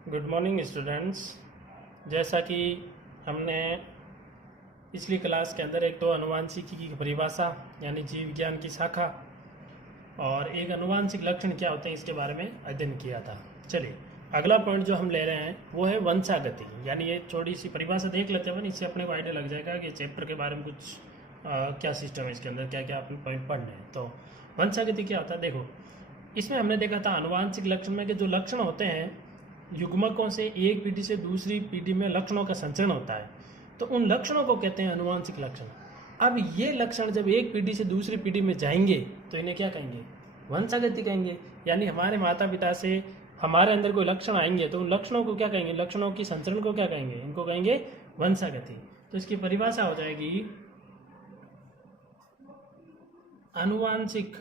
Good morning students. जैसा कि हमने पिछली क्लास के अंदर एक तो अनुवांशिकी की परिभाषा यानी जीव विज्ञान की शाखा और एक अनुवांशिक लक्षण क्या होते हैं इसके बारे में अध्ययन किया था। चलिए अगला पॉइंट जो हम ले रहे हैं वो है वंशागति। यानी ये थोड़ी सी परिभाषा देख लेते हैं, इससे अपने को आइडिया लग जाएगा कि चैप्टर के बारे में कुछ क्या सिस्टम है इसके अंदर, क्या क्या अपने पॉइंट पढ़ने हैं। तो वंशागति क्या होता है, देखो इसमें हमने देखा था अनुवांशिक लक्षण में कि जो लक्षण होते हैं युग्मकों से एक पीढ़ी से दूसरी पीढ़ी में लक्षणों का संचरण होता है, तो उन लक्षणों को कहते हैं अनुवांशिक लक्षण। अब ये लक्षण जब एक पीढ़ी से दूसरी पीढ़ी में जाएंगे तो इन्हें क्या कहेंगे, वंशागति कहेंगे। यानी हमारे माता पिता से हमारे अंदर कोई लक्षण आएंगे तो उन लक्षणों को क्या कहेंगे, लक्षणों की संचरण को क्या कहेंगे, इनको कहेंगे वंशागति। तो इसकी परिभाषा हो जाएगी अनुवांशिक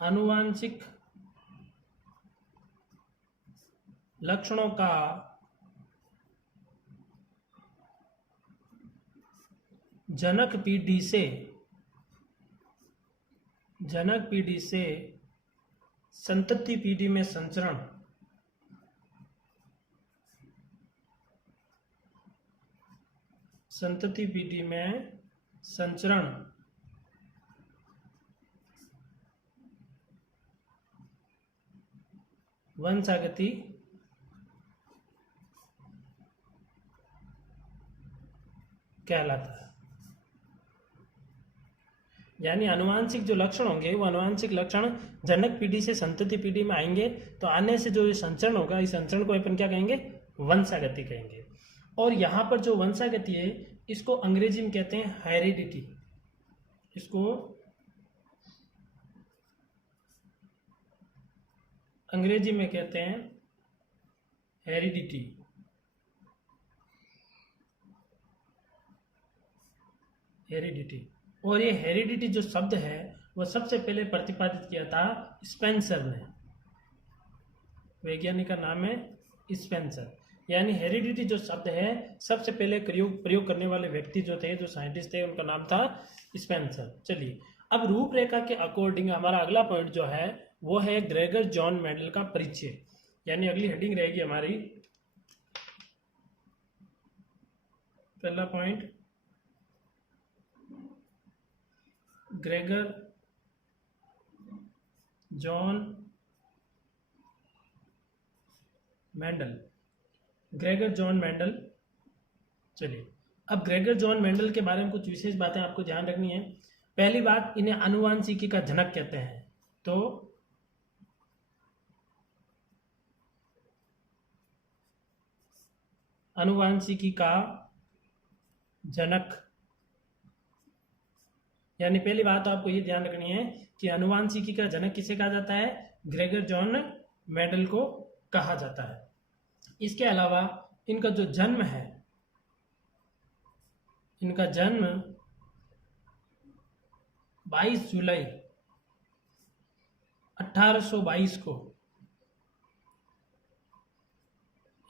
अनुवांशिक लक्षणों का जनक पीढ़ी से संतति पीढ़ी में संचरण, संतति पीढ़ी में संचरण वंशागति कहलाता है। यानी अनुवांशिक जो लक्षण होंगे वो अनुवांशिक लक्षण जनक पीढ़ी से संतति पीढ़ी में आएंगे, तो आने से जो संचरण होगा इस संचरण को अपन क्या कहेंगे, वंशागति कहेंगे। और यहाँ पर जो वंशागति है इसको अंग्रेजी में कहते हैं हेरिडिटी। इसको अंग्रेजी में कहते हैं हेरिडिटी। हेरिडिटी। और ये हेरिडिटी जो शब्द है वह सबसे पहले प्रतिपादित किया था स्पेंसर ने। वैज्ञानिक का नाम है स्पेंसर। यानी हेरिडिटी जो शब्द है सबसे पहले प्रयोग करने वाले व्यक्ति जो थे, जो साइंटिस्ट थे, उनका नाम था स्पेंसर। चलिए अब रूपरेखा के अकॉर्डिंग हमारा अगला पॉइंट जो है वो है ग्रेगर जॉन मेंडल का परिचय। यानी अगली हेडिंग रहेगी हमारी, पहला point Gregor John Mendel. Gregor John Mendel. चलिए अब ग्रेगर जॉन मेंडल के बारे में कुछ विशेष बातें आपको ध्यान रखनी है। पहली बात, इन्हें अनुवांशिकी का जनक कहते हैं। तो अनुवांशिकी का जनक, यानी पहली बात तो आपको ये ध्यान रखनी है कि अनुवांशिकी का जनक किसे कहा जाता है, ग्रेगर जॉन मेंडल को कहा जाता है। इसके अलावा इनका जो जन्म है, इनका जन्म 22 जुलाई 1822 को,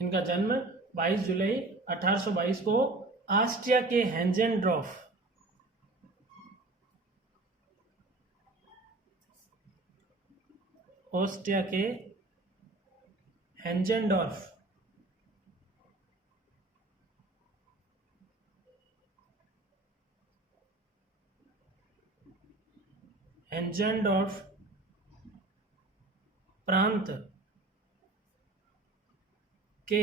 इनका जन्म 22 जुलाई 1822 को ऑस्ट्रिया के हेंजेनडॉर्फ, ऑस्ट्रिया के हेंजेनडॉर्फ प्रांत के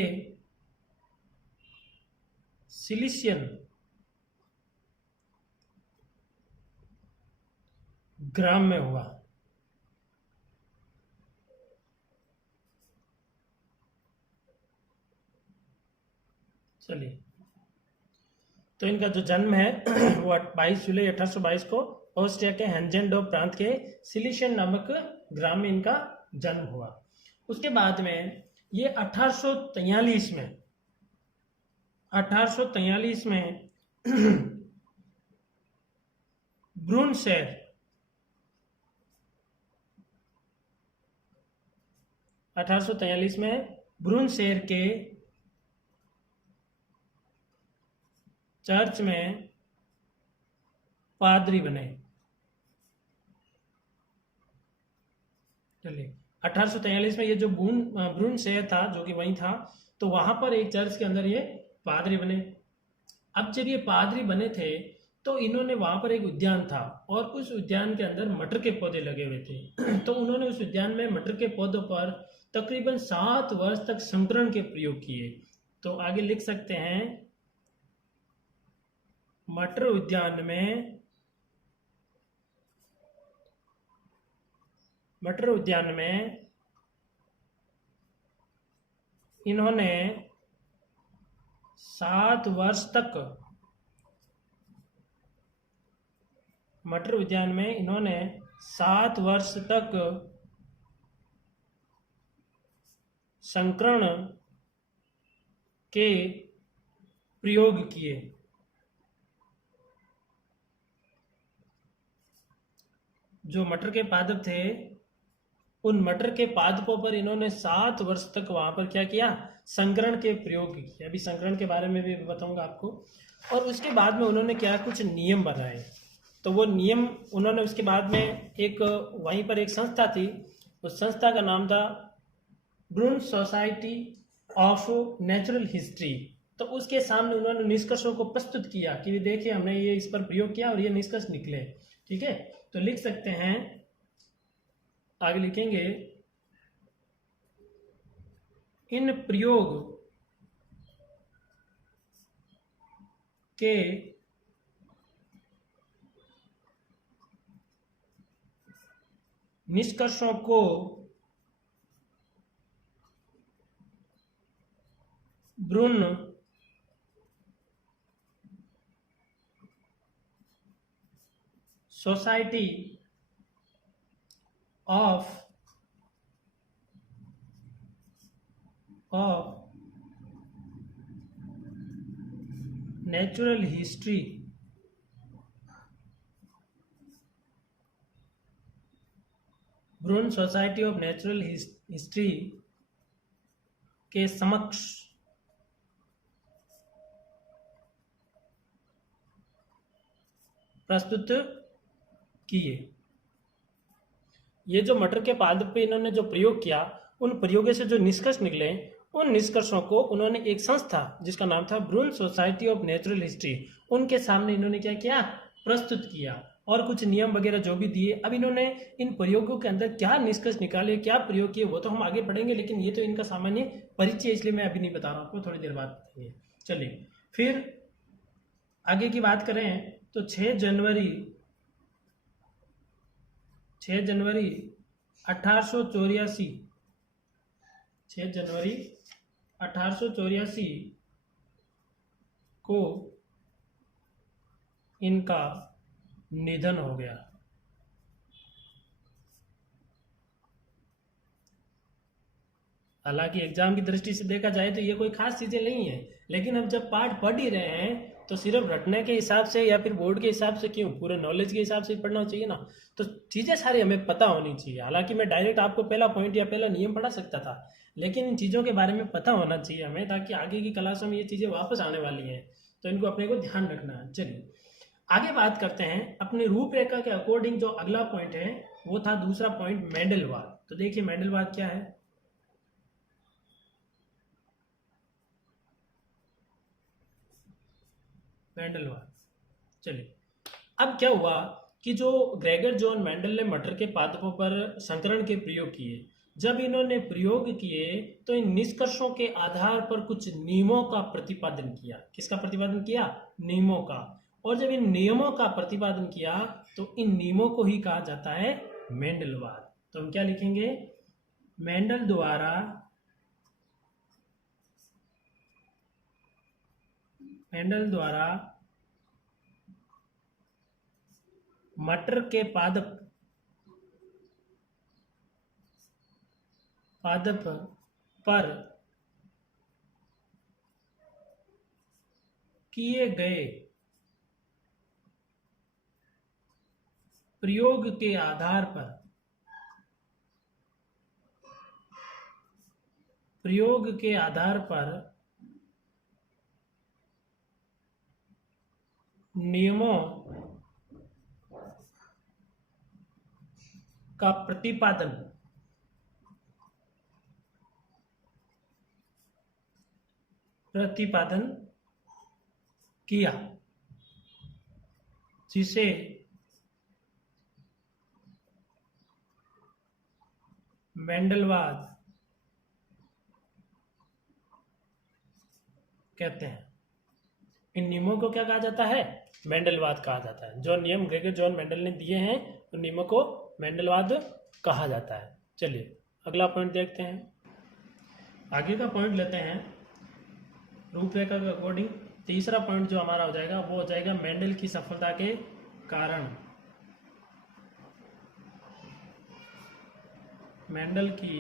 सिलिसियन ग्राम में हुआ। चलिए तो इनका जो जन्म है वो 22 जुलाई 1822 को ऑस्ट्रिया के हेंजेनडॉर्फ प्रांत के सिलिशियन नामक ग्राम में इनका जन्म हुआ। उसके बाद में ये 1843 में ब्रूनशेर, 1843 में ब्रूनशेर के चर्च में पादरी बने। चलिए 1843 में ये जो ब्रून शहर था जो कि वहीं था, तो वहां पर एक चर्च के अंदर ये पादरी बने। अब जब ये पादरी बने थे तो इन्होंने वहां पर एक उद्यान था और उस उद्यान के अंदर मटर के पौधे लगे हुए थे तो उन्होंने उस उद्यान में मटर के पौधों पर तकरीबन 7 वर्ष तक संकरण के प्रयोग किए। तो आगे लिख सकते हैं, मटर उद्यान में इन्होंने 7 वर्ष तक मटर उद्यान में इन्होंने 7 वर्ष तक संकरण के प्रयोग किए। जो मटर के पादप थे उन मटर के पादपों पर इन्होंने 7 वर्ष तक वहां पर क्या किया, संकरण के प्रयोग किए। अभी संकरण के बारे में भी बताऊंगा आपको। और उसके बाद में उन्होंने क्या, कुछ नियम बनाए। तो वो नियम उन्होंने उसके बाद में एक वहीं पर एक संस्था थी, उस संस्था का नाम था ब्रून सोसाइटी ऑफ नेचुरल हिस्ट्री। तो उसके सामने उन्होंने निष्कर्षों को प्रस्तुत किया कि देखिए हमने ये इस पर प्रयोग किया और ये निष्कर्ष निकले। ठीक है, तो लिख सकते हैं, आगे लिखेंगे, इन प्रयोग के निष्कर्षों को Brunn society of natural history Brunn society of natural history के समक्ष प्रस्तुत किए। ये जो मटर के पादप पे इन्होंने जो प्रयोग किया, उन प्रयोगों से जो निष्कर्ष निकले, उन निष्कर्षों को उन्होंने एक संस्था जिसका नाम था ब्रून सोसाइटी ऑफ नेचुरल हिस्ट्री, उनके सामने इन्होंने क्या किया, प्रस्तुत किया और कुछ नियम वगैरह जो भी दिए। अब इन्होंने इन प्रयोगों के अंदर क्या निष्कर्ष निकाले, क्या प्रयोग किए, वो तो हम आगे पढ़ेंगे, लेकिन ये तो इनका सामान्य परिचय, इसलिए मैं अभी नहीं बता रहा हूँ, आपको थोड़ी देर बाद बताएंगे। चलिए फिर आगे की बात करें तो 6 जनवरी 1884 6 जनवरी 1884 को इनका निधन हो गया। हालांकि एग्जाम की दृष्टि से देखा जाए तो ये कोई खास चीजें नहीं है, लेकिन अब जब पाठ पढ़ ही रहे हैं तो सिर्फ रटने के हिसाब से या फिर बोर्ड के हिसाब से क्यों, पूरे नॉलेज के हिसाब से पढ़ना चाहिए ना। तो चीजें सारी हमें पता होनी चाहिए। हालांकि मैं डायरेक्ट आपको पहला पॉइंट या पहला नियम पढ़ा सकता था, लेकिन इन चीजों के बारे में पता होना चाहिए हमें, ताकि आगे की क्लासों में ये चीजें वापस आने वाली हैं, तो इनको अपने को ध्यान रखना है। चलिए आगे बात करते हैं अपनी रूपरेखा के अकॉर्डिंग। जो अगला पॉइंट है वो था दूसरा पॉइंट, मेंडलवाद। तो देखिए मेंडलवाद क्या है। मेंडलवाद, चलिए अब क्या हुआ कि जो ग्रेगर जॉन मेंडल ने मटर के पादपों पर संकरण के प्रयोग किए, जब इन्होंने प्रयोग किए तो इन निष्कर्षों के आधार पर कुछ नियमों का प्रतिपादन किया। किसका प्रतिपादन किया? नियमों का। और जब इन नियमों का प्रतिपादन किया तो इन नियमों को ही कहा जाता है मेंडलवाद। तो हम क्या लिखेंगे? मेंडल द्वारा मटर के पादप पर किए गए प्रयोग के आधार पर नियमों का प्रतिपादन प्रतिपादन किया, जिसे मेंडलवाद कहते हैं। इन नियमों को क्या कहा जाता है? मेंडलवाद कहा जाता है। जो नियम ग्रेगर जॉन मेंडल ने दिए हैं उन नियमों को मेंडलवाद कहा जाता है। चलिए अगला पॉइंट देखते हैं। आगे का पॉइंट लेते हैं रूपरेखा के अकॉर्डिंग। तीसरा पॉइंट जो हमारा हो जाएगा वो हो जाएगा मेंडल की सफलता के कारण। मेंडल की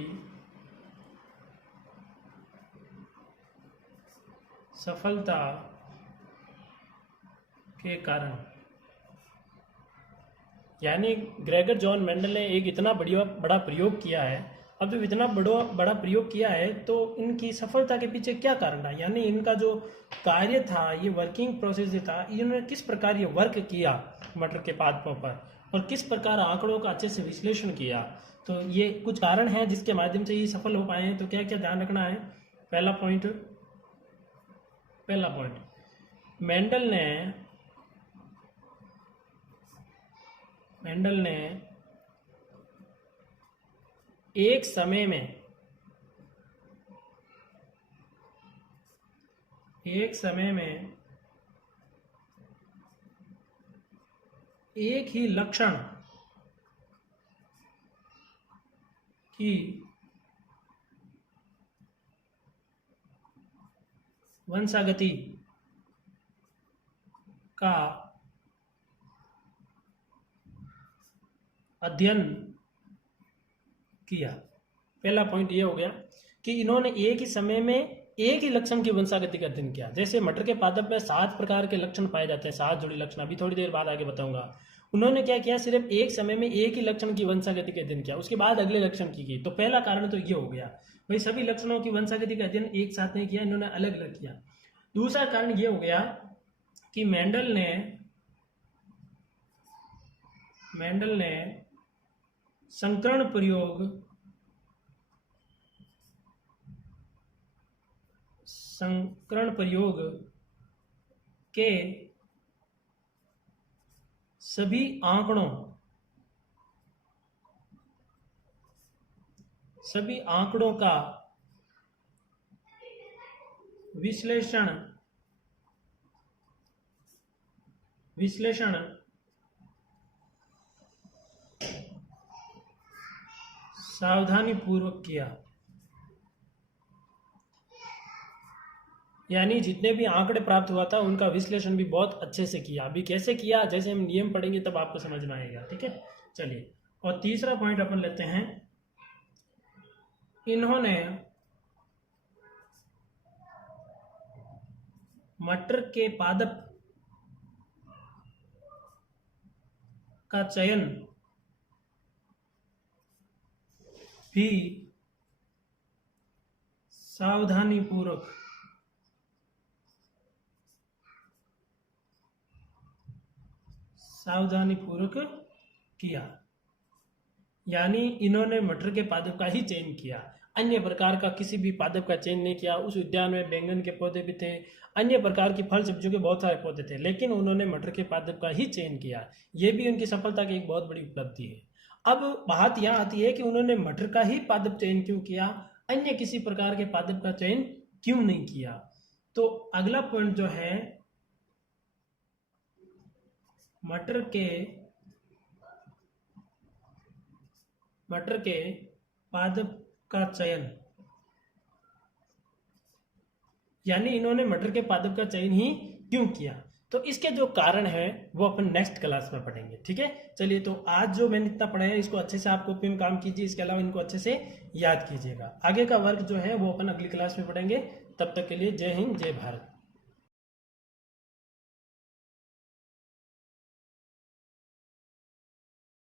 सफलता के कारण, यानी ग्रेगर जॉन मेंडल ने एक इतना बड़ा प्रयोग किया है। अब जब इतना बड़ा प्रयोग किया है तो इनकी सफलता के पीछे क्या कारण था, यानी इनका जो कार्य था, ये वर्किंग प्रोसेस जो था, इन्होंने किस प्रकार ये वर्क किया मटर के पादपों पर और किस प्रकार आंकड़ों का अच्छे से विश्लेषण किया। तो ये कुछ कारण हैं जिसके माध्यम से ये सफल हो पाए हैं। तो क्या क्या ध्यान रखना है? पहला पॉइंट, मेंडल ने एक समय में एक ही लक्षण की वंशागति का अध्ययन किया। पहला पॉइंट ये हो गया कि इन्होंने एक ही समय में एक ही लक्षण की वंशागति का अध्ययन किया। जैसे मटर के पादप में 7 प्रकार के लक्षण पाए जाते हैं, 7 जोड़ी लक्षण, अभी थोड़ी देर बाद आगे बताऊंगा। उन्होंने क्या किया? सिर्फ एक समय में एक ही लक्षण की वंशागति का अध्ययन किया, उसके बाद अगले लक्षण की। तो पहला कारण तो ये हो गया, भाई सभी लक्षणों की वंशागति का अध्ययन एक साथ नहीं किया, इन्होंने अलग अलग किया। दूसरा कारण ये हो गया कि मेंडल ने संकरण प्रयोग के सभी आंकड़ों का विश्लेषण सावधानी पूर्वक किया। यानी जितने भी आंकड़े प्राप्त हुआ था उनका विश्लेषण भी बहुत अच्छे से किया। अभी कैसे किया, जैसे हम नियम पढ़ेंगे तब आपको समझ में आएगा। ठीक है, चलिए। और तीसरा पॉइंट अपन लेते हैं, इन्होंने मटर के पादप का चयन भी सावधानी पूर्वक किया। यानी इन्होंने मटर के पादप का ही चयन किया, अन्य प्रकार का किसी भी पादप का चयन नहीं किया। उस उद्यान में बैंगन के पौधे भी थे, अन्य प्रकार की फल सब्जियों के बहुत सारे पौधे थे, लेकिन उन्होंने मटर के पादप का ही चयन किया। यह भी उनकी सफलता की एक बहुत बड़ी उपलब्धि है। अब बात यह आती है कि उन्होंने मटर का ही पादप चयन क्यों किया, अन्य किसी प्रकार के पादप का चयन क्यों नहीं किया। तो अगला पॉइंट जो है, मटर के पादप का चयन, यानी इन्होंने मटर के पादप का चयन ही क्यों किया। तो इसके जो कारण है वो अपन नेक्स्ट क्लास में पढ़ेंगे। ठीक है, चलिए। तो आज जो मैंने इतना पढ़ा है इसको अच्छे से आप कॉपी में काम कीजिए, इसके अलावा इनको अच्छे से याद कीजिएगा। आगे का वर्क जो है वो अपन अगली क्लास में पढ़ेंगे। तब तक के लिए जय हिंद, जय भारत।